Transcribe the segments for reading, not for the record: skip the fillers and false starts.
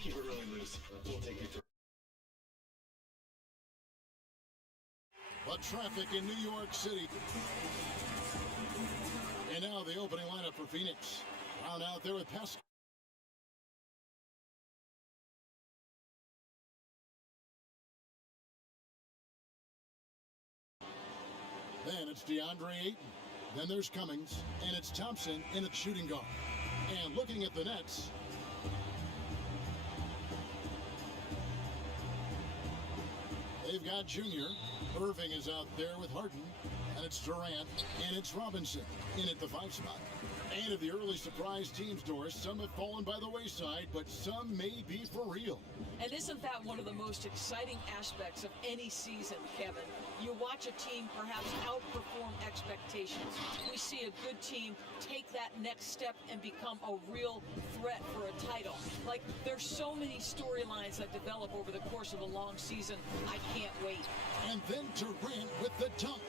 Keep it really loose. We'll take your turn. But traffic in New York City. And now the opening lineup for Phoenix. Brown out there with Pascal. Then it's DeAndre Ayton. Then there's Cummings. And it's Thompson in at shooting guard. And looking at the Nets, they've got Junior. Irving is out there with Harden. And it's Durant. And it's Robinson in at the 5 spot. And of the early surprise teams, Doris, some have fallen by the wayside, but some may be for real. And isn't that one of the most exciting aspects of any season, Kevin? You watch a team perhaps outperform expectations. We see a good team take that next step and become a real threat for a title. Like, there's so many storylines that develop over the course of a long season. I can't wait. And then Durant with the dunk.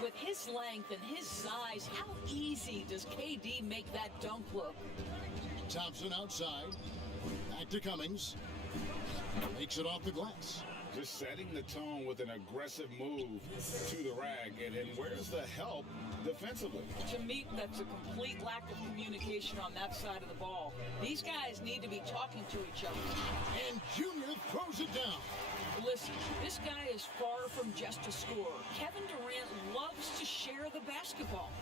With his length and his size, how easy does KD make that dunk look? Thompson outside. Back to Cummings. Makes it off the glass. Just setting the tone with an aggressive move to the rack. And where's the help defensively? To me, that's a complete lack of communication on that side of the ball. These guys need to be talking to each other. And Junior throws it down. Listen, this guy is far from just a scorer. Kevin Durant loves to share the basketball.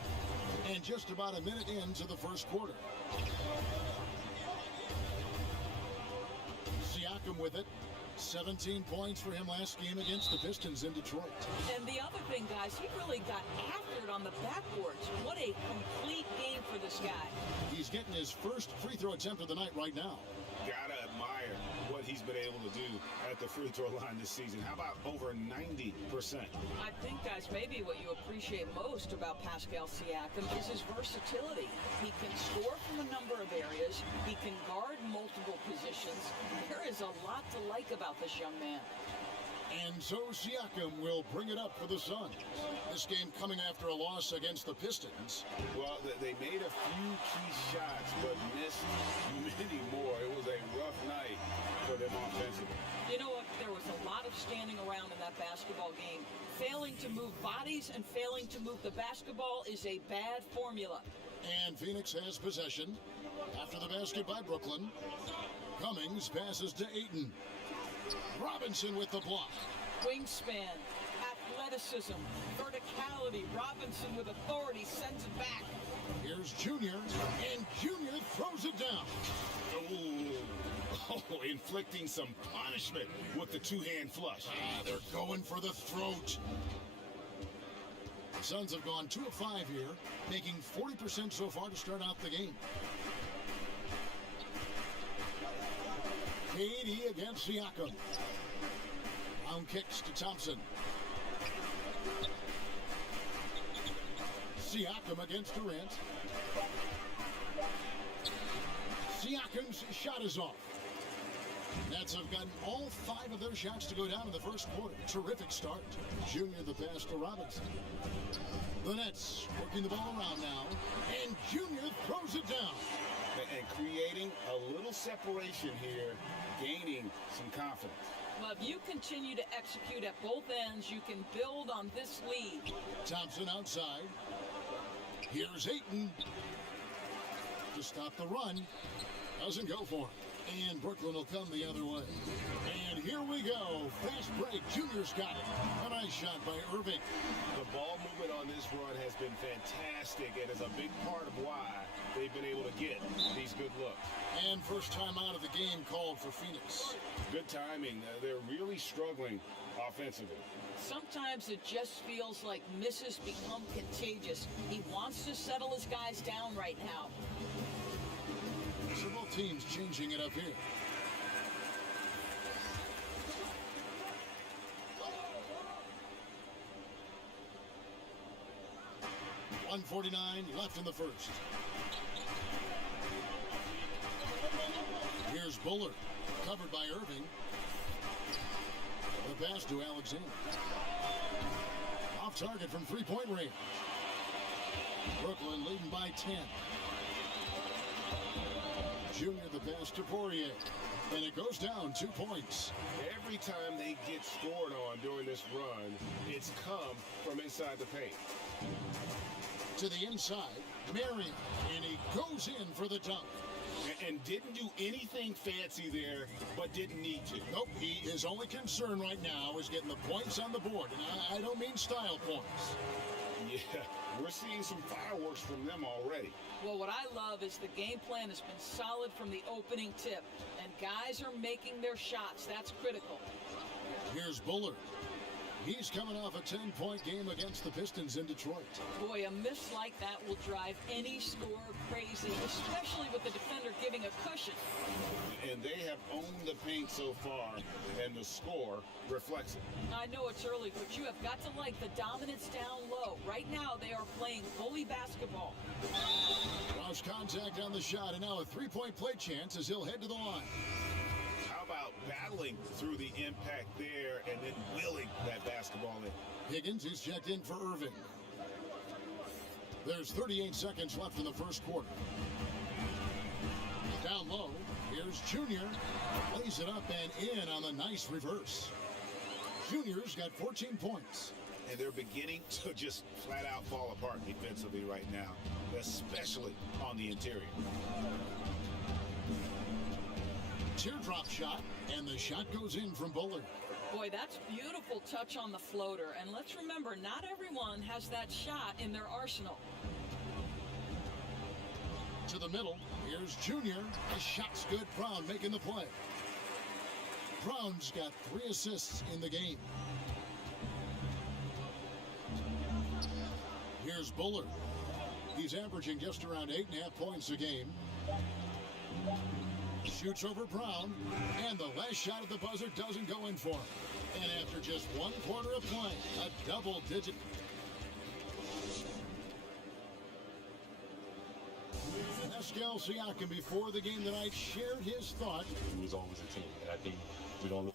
And just about a minute into the first quarter. Siakam with it. 17 points for him last game against the Pistons in Detroit. And the other thing, guys, he really got after it on the backboards. What a complete game for this guy. He's getting his first free throw attempt of the night right now. Gotta admire what he's been able to do at the free throw line this season. How about over 90%? I think, guys, maybe what you appreciate most about Pascal Siakam is his versatility. He can score from a number of areas. He can guard multiple positions. There is a lot to like about this young man. And so Siakam will bring it up for the Suns. This game coming after a loss against the Pistons. Well, they made a few key shots, but missed many more. It was a rough night for them offensively. You know what? There was a lot of standing around in that basketball game. Failing to move bodies and failing to move the basketball is a bad formula. And Phoenix has possession. After the basket by Brooklyn. Cummings passes to Ayton. Robinson with the block. Wingspan, athleticism, verticality. Robinson with authority sends it back. Here's Junior, and Junior throws it down. Oh, inflicting some punishment with the two-hand flush. They're going for the throat. The Suns have gone 2 of 5 here, making 40% so far to start out the game. KD against Siakam. Brown kicks to Thompson. Siakam against Durant. Siakam's shot is off. Nets have gotten all 5 of their shots to go down in the first quarter. Terrific start. Junior the pass to Robinson. The Nets working the ball around now. And Junior throws it down. And creating a little separation here, gaining some confidence. Well, if you continue to execute at both ends, you can build on this lead. Thompson outside. Here's Ayton. To stop the run. Doesn't go for it. And Brooklyn will come the other way. And here we go. Fast break. Junior's got it. A nice shot by Irving. The ball movement on this run has been fantastic and is a big part of why they've been able to get these good looks. And first time out of the game called for Phoenix. Good timing. They're really struggling offensively. Sometimes it just feels like misses become contagious. He wants to settle his guys down right now. So both teams changing it up here. .149 left in the first. Here's Bullard, covered by Irving. The pass to Alexander. Off target from three-point range. Brooklyn leading by 10. Junior the pass to Poirier. And it goes down 2 points. Every time they get scored on during this run, it's come from inside the paint. To the inside, Marion. And he goes in for the dunk. And didn't do anything fancy there, but didn't need to. Nope, his only concern right now is getting the points on the board. And I don't mean style points. Yeah, we're seeing some fireworks from them already. Well, what I love is the game plan has been solid from the opening tip. And guys are making their shots. That's critical. Here's Bullard. He's coming off a 10-point game against the Pistons in Detroit. Boy, a miss like that will drive any scorer crazy, especially with the defender giving a cushion. And they have owned the paint so far, and the score reflects it. I know it's early, but you have got to like the dominance down low. Right now, they are playing bully basketball. Cross contact on the shot, and now a 3-point play chance as he'll head to the line. How about battling through the impact there and then willing that basketball in? Higgins is checked in for Irving. There's 38 seconds left in the first quarter. Down low, here's Junior. Lays it up and in on the nice reverse. Junior's got 14 points. And they're beginning to just flat out fall apart defensively right now, especially on the interior. Teardrop shot, and the shot goes in from Bullard. Boy, that's beautiful touch on the floater. And let's remember, not everyone has that shot in their arsenal. To the middle, here's Junior. The shot's good. Brown making the play. Brown's got 3 assists in the game. Here's Bullard. He's averaging just around 8.5 points a game. Shoots over Brown, and the last shot at the buzzer doesn't go in for him. And after just 1 quarter of play, a double-digit. Pascal Siakam, before the game tonight, shared his thought. It was always a team, and I think we don't.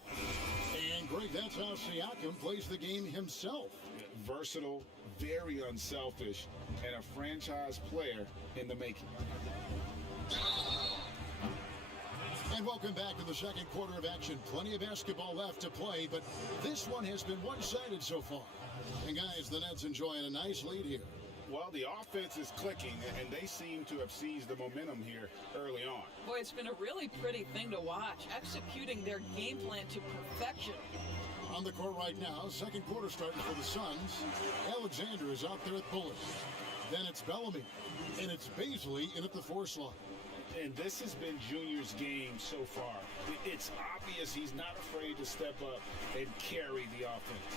And Greg, that's how Siakam plays the game himself. Versatile, very unselfish, and a franchise player in the making. And welcome back to the second quarter of action. Plenty of basketball left to play, but this one has been one-sided so far. And guys, the Nets enjoying a nice lead here. Well, the offense is clicking, and they seem to have seized the momentum here early on. Boy, it's been a really pretty thing to watch, executing their game plan to perfection. On the court right now, second quarter starting for the Suns. Alexander is out there at Bullard. Then it's Bellamy, and it's Bazley in at the 4 slot. And this has been Junior's game so far. It's obvious he's not afraid to step up and carry the offense.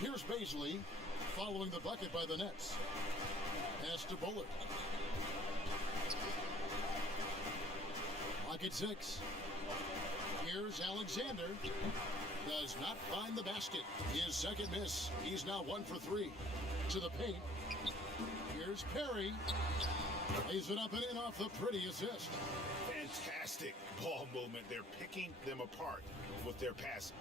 Here's Bazley following the bucket by the Nets. Pass to Bullard. Clock at 6. Here's Alexander. Does not find the basket. His second miss. He's now 1 for 3. To the paint. Here's Perry. Lays it up and in off the pretty assist. Fantastic ball movement. They're picking them apart with their passing.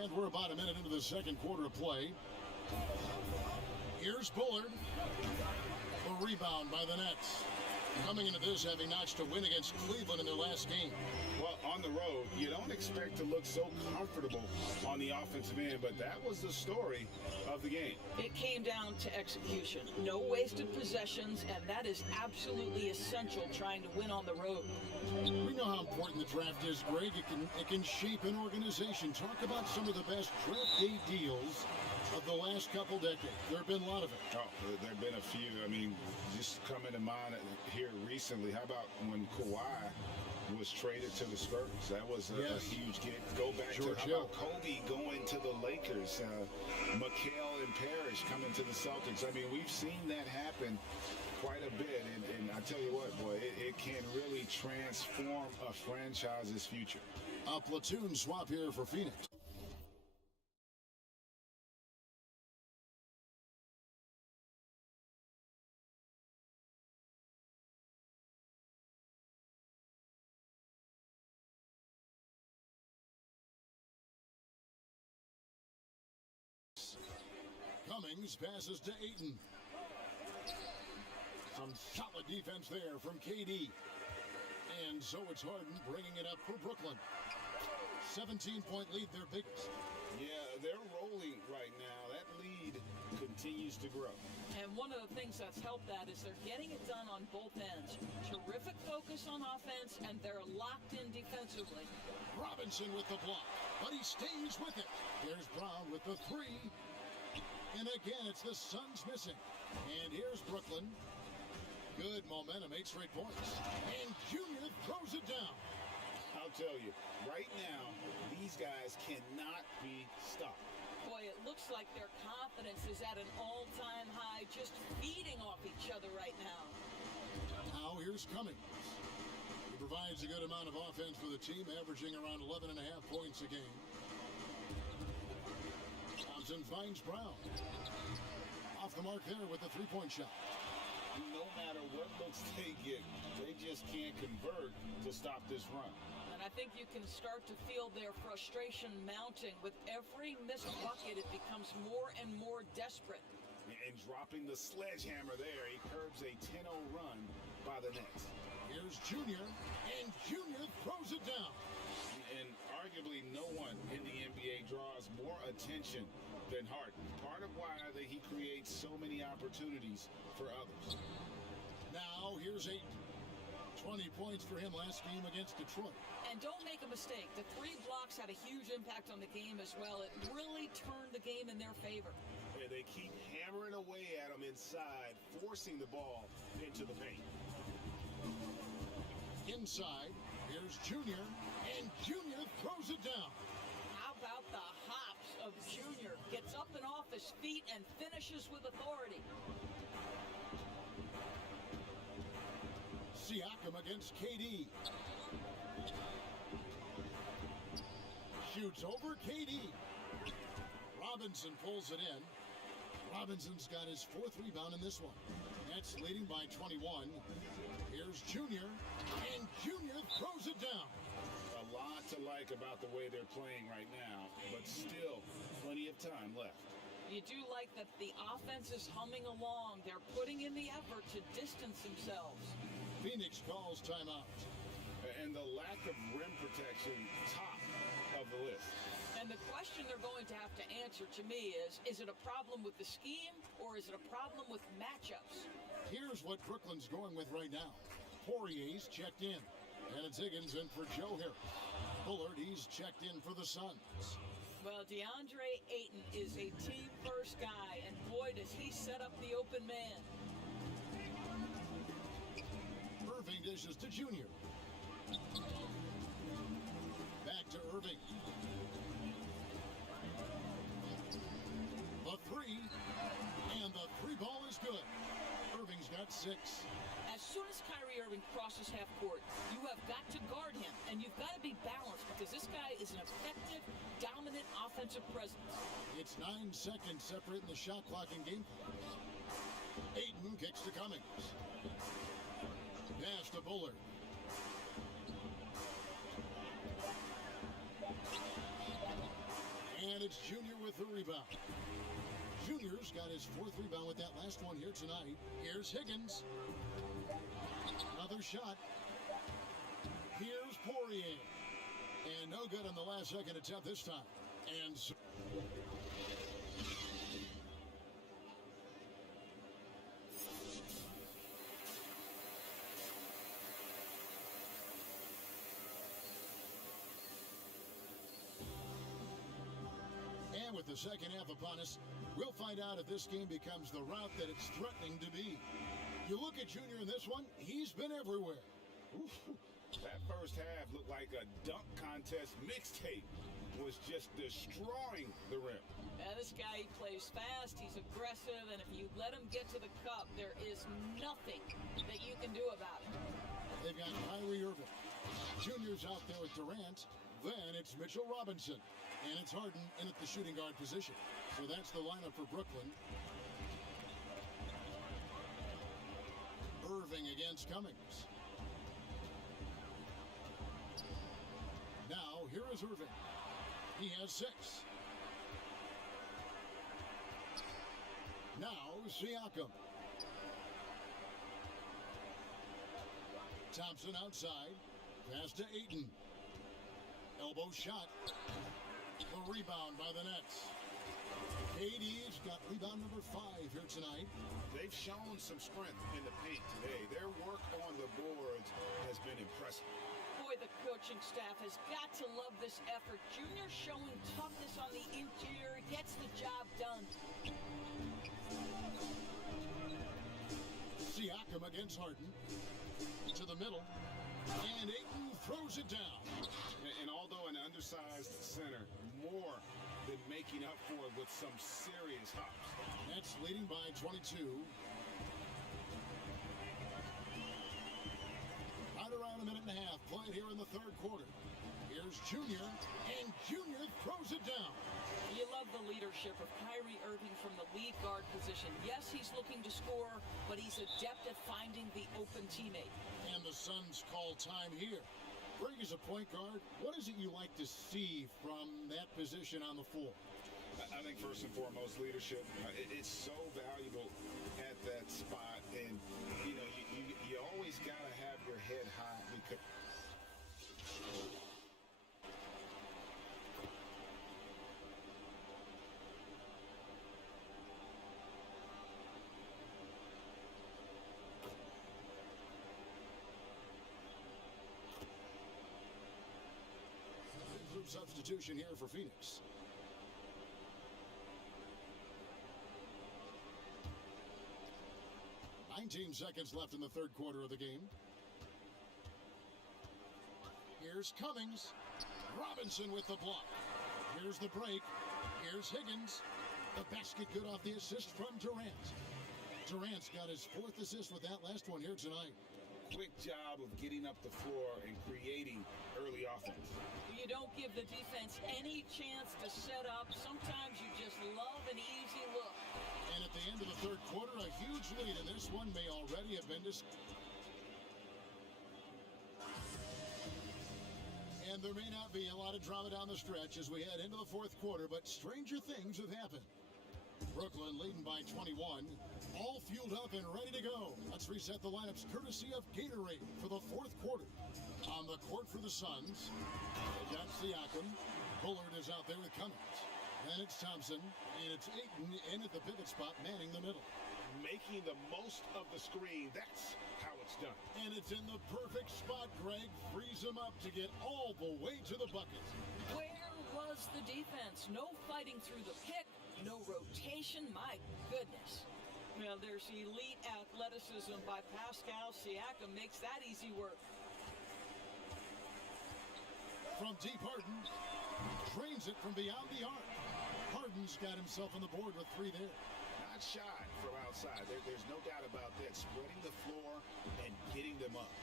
And we're about a minute into the second quarter of play. Here's Bullard. A rebound by the Nets. Coming into this, having notched a win against Cleveland in their last game. Well, on the road, you don't expect to look so comfortable on the offensive end, but that was the story of the game. It came down to execution. No wasted possessions, and that is absolutely essential trying to win on the road. We know how important the draft is, Greg. It can shape an organization. Talk about some of the best draft day deals of the last couple decades. There have been a lot of it. Oh, there have been a few. I mean, just coming to mind here recently, how about when Kawhi was traded to the Spurs? That was a huge get. Go back to how about Kobe going to the Lakers, McHale and Parrish coming to the Celtics. I mean, we've seen that happen quite a bit, and I tell you what, boy, it can really transform a franchise's future. A platoon swap here for Phoenix. Cummings passes to Ayton. Some solid defense there from KD. And so it's Harden bringing it up for Brooklyn. 17-point lead, their biggest. Yeah, they're rolling right now. That lead continues to grow. And one of the things that's helped that is they're getting it done on both ends. Terrific focus on offense, and they're locked in defensively. Robinson with the block, but he stays with it. There's Brown with the three. And again, it's the Suns missing. And here's Brooklyn. Good momentum, 8 straight points. And Junior throws it down. I'll tell you, right now, these guys cannot be stopped. Boy, it looks like their confidence is at an all-time high, just feeding off each other right now. Now here's Cummings. He provides a good amount of offense for the team, averaging around 11.5 points a game. Thompson finds Brown. Off the mark there with the three-point shot. No matter what looks they get, they just can't convert to stop this run. And I think you can start to feel their frustration mounting. With every missed bucket, it becomes more and more desperate. And dropping the sledgehammer there, he curbs a 10-0 run by the Nets. Here's Junior, and Junior throws it down. And arguably no one in the NBA draws more attention than Harden. Part of why he creates so many opportunities for others. Now here's Ayton. 20 points for him last game against Detroit. And don't make a mistake, the 3 blocks had a huge impact on the game as well. It really turned the game in their favor. And they keep hammering away at him inside, forcing the ball into the paint. Inside, here's Junior, and Junior throws it down. How about the hops of Junior? Gets up and off his feet and finishes with authority. Siakam against KD. Shoots over KD. Robinson pulls it in. Robinson's got his 4th rebound in this one. Nets leading by 21. Here's Junior, and Junior throws it down. A lot to like about the way they're playing right now, but still plenty of time left. You do like that the offense is humming along. They're putting in the effort to distance themselves. Phoenix calls timeout. And the lack of rim protection, top of the list. And the question they're going to have to answer to me is it a problem with the scheme or is it a problem with matchups? Here's what Brooklyn's going with right now. Poirier's checked in. And it's Higgins in for Joe Harris. Bullard, he's checked in for the Suns. Well, DeAndre Ayton is a team-first guy, and boy, does he set up the open man. Irving dishes to Junior. Back to Irving. The three, and the 3 ball is good. Irving's got 6. As soon as Kyrie Irving crosses half court, you have got to guard him, and you've got to be balanced because this guy is an effective, dominant offensive presence. It's 9 seconds separating the shot clock and game clock. Ayton kicks to Cummings. Pass to Bullard. And it's Junior with the rebound. Junior's got his 4th rebound with that last one here tonight. Here's Higgins. Another shot. Here's Poirier. And no good on the last second attempt this time. And so and with the second half upon us, we'll find out if this game becomes the route that it's threatening to be. You look at Junior in this one, he's been everywhere. Oof. That first half looked like a dunk contest mixtape. Was just destroying the rim. Now, this guy, he plays fast, he's aggressive, and if you let him get to the cup, there is nothing that you can do about it. They've got Kyrie Irving. Junior's out there with Durant. Then it's Mitchell Robinson. And it's Harden in at the shooting guard position. So that's the lineup for Brooklyn. Irving against Cummings. Now, here is Irving. He has 6. Now, Siakam. Thompson outside. Pass to Ayton. Elbow shot. The rebound by the Nets. KD's got rebound number 5 here tonight. They've shown some strength in the paint today. Their work on the boards has been impressive. Boy, the coaching staff has got to love this effort. Junior showing toughness on the interior, gets the job done. Siakam against Harden. To the middle. And Ayton throws it down. And although an undersized center, more than making up for it with some serious hops. Nets leading by 22. Right around a minute and a half played here in the third quarter. Here's Junior, and Junior throws it down. You love the leadership of Kyrie Irving from the lead guard position. Yes, he's looking to score, but he's adept at finding the open teammate. And the Suns call time here. Greg, as a point guard, what is it you like to see from that position on the floor? I think first and foremost, leadership. It's so valuable at that spot, and you always got to have your head high because. Substitution here for Phoenix. "19 seconds left in the third quarter of the game. Here's Cummings. Robinson with the block. Here's the break. Here's Higgins. The basket good off the assist from Durant. Durant's got his 4th assist with that last one here tonight. Quick job of getting up the floor and creating early offense. You don't give the defense any chance to set up. Sometimes you just love an easy look. And at the end of the third quarter, a huge lead, and this one may already have been And there may not be a lot of drama down the stretch as we head into the fourth quarter, but stranger things have happened. Brooklyn leading by 21, all fueled up and ready to go. Let's reset the lineups courtesy of Gatorade for the fourth quarter. On the court for the Suns, they got Siakam. Bullard is out there with Cummings. Then it's Thompson, and it's Ayton in at the pivot spot, manning the middle. Making the most of the screen, that's how it's done. And it's in the perfect spot, Greg. Frees him up to get all the way to the bucket. Where was the defense? No fighting through the pick. No rotation, my goodness. Now there's elite athleticism by Pascal Siakam, makes that easy work. From deep, Harden trains it from beyond the arc. Harden's got himself on the board with 3 there. Not shy from outside. There's no doubt about that. Spreading the floor and getting them up.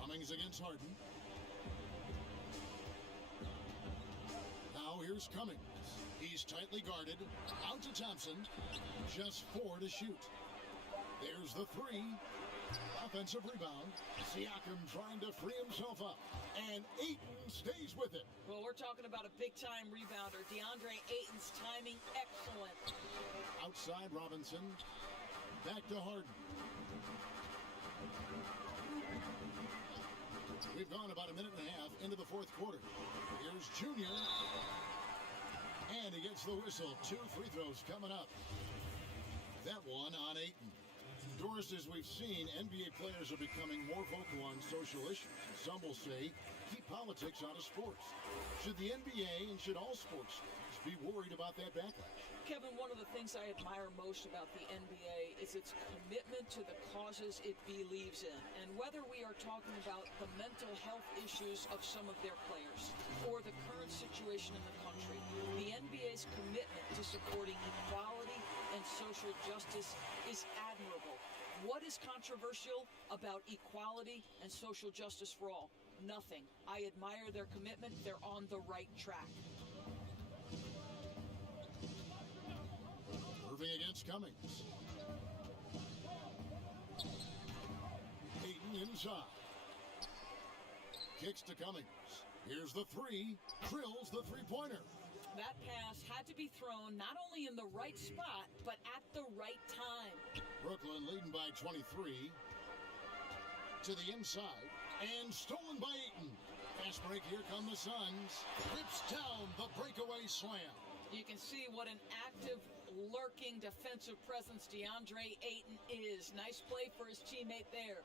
Cummings against Harden. Now here's Cummings. He's tightly guarded. Out to Thompson. Just 4 to shoot. There's the 3. Offensive rebound. Siakam trying to free himself up. And Ayton stays with it. Well, we're talking about a big-time rebounder. DeAndre Ayton's timing excellent. Outside Robinson. Back to Harden. We've gone about a minute and a half into the fourth quarter. Here's Junior. And he gets the whistle. 2 free throws coming up. That one on Ayton. Doris, as we've seen, NBA players are becoming more vocal on social issues. Some will say, keep politics out of sports. Should the NBA and should all sports be worried about that backlash? Kevin, one of the things I admire most about the NBA is its commitment to the causes it believes in. And whether we are talking about the mental health issues of some of their players or the current situation in the country, the NBA's commitment to supporting equality and social justice is admirable. What is controversial about equality and social justice for all? Nothing. I admire their commitment. They're on the right track. Irving against Cummings. Ayton inside. Kicks to Cummings. Here's the 3. Drills the three-pointer. That pass had to be thrown not only in the right spot, but at the right time. Brooklyn leading by 23. To the inside. And stolen by Ayton. Fast break, here come the Suns. Rips down the breakaway slam. You can see what an active, lurking defensive presence DeAndre Ayton is. Nice play for his teammate there.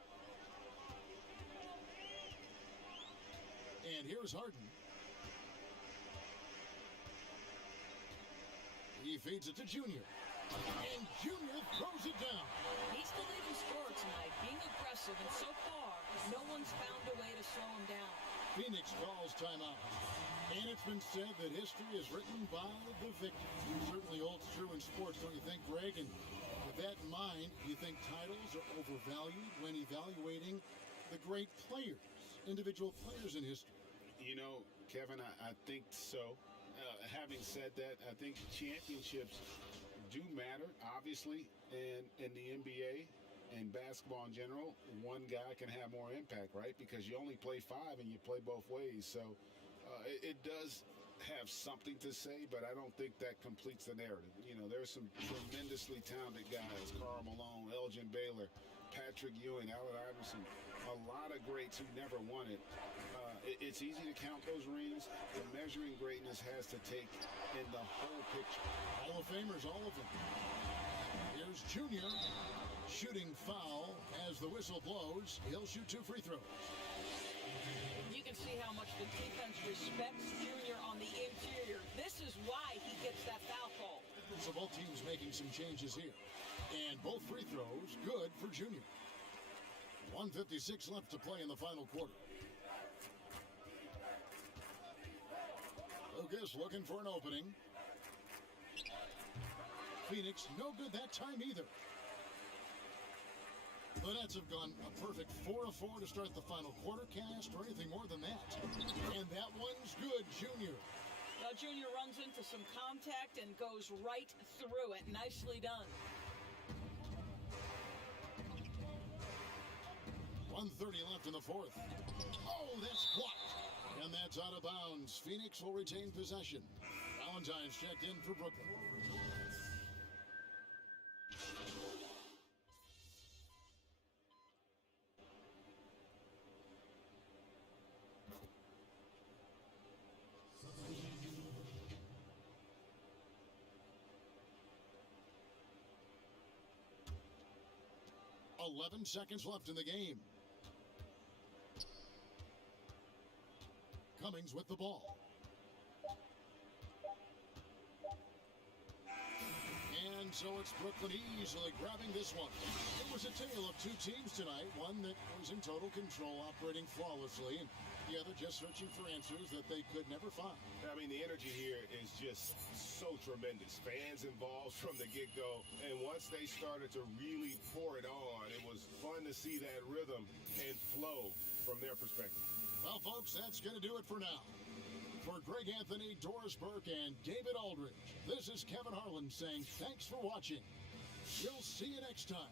And here's Harden. He feeds it to Junior. And Junior throws it down. He's the leading scorer tonight, being aggressive, and so far, no one's found a way to slow him down. Phoenix calls timeout. And it's been said that history is written by the victor. Certainly holds true in sports, don't you think, Greg? And with that in mind, do you think titles are overvalued when evaluating the great players, individual players in history? You know, Kevin, I think so. Having said that, I think championships do matter, obviously, in the NBA and basketball in general. One guy can have more impact, right? Because you only play 5 and you play both ways. So it does have something to say, but I don't think that completes the narrative. You know, there's some tremendously talented guys, Karl Malone, Elgin Baylor, Patrick Ewing, Allen Iverson, a lot of greats who never won it. It's easy to count those rings. The measuring greatness has to take in the whole picture. Hall of Famers, all of them. Here's Junior. Shooting foul as the whistle blows. He'll shoot 2 free throws. You can see how much the defense respects Junior on the interior. This is why he gets that foul call. So both teams making some changes here. And both free throws good for Junior. 1:56 left to play in the final quarter. Lucas looking for an opening. Phoenix, no good that time either. The Nets have gone a perfect 4 of 4 to start the final quarter. Can't ask for anything more than that. And that one's good, Junior. Junior runs into some contact and goes right through it. Nicely done. 1:30 left in the fourth. Oh, that's blocked. And that's out of bounds. Phoenix will retain possession. Valentine's checked in for Brooklyn. .11 seconds left in the game. Cummings with the ball. And so it's Brooklyn easily grabbing this one. It was a tale of 2 teams tonight. One that was in total control, operating flawlessly, and the other just searching for answers that they could never find. I mean, the energy here is just so tremendous. Fans involved from the get-go, and once they started to really pour it on, it was fun to see that rhythm and flow from their perspective. Well, folks, that's going to do it for now. For Greg Anthony, Doris Burke, and David Aldridge, this is Kevin Harlan saying thanks for watching. We'll see you next time.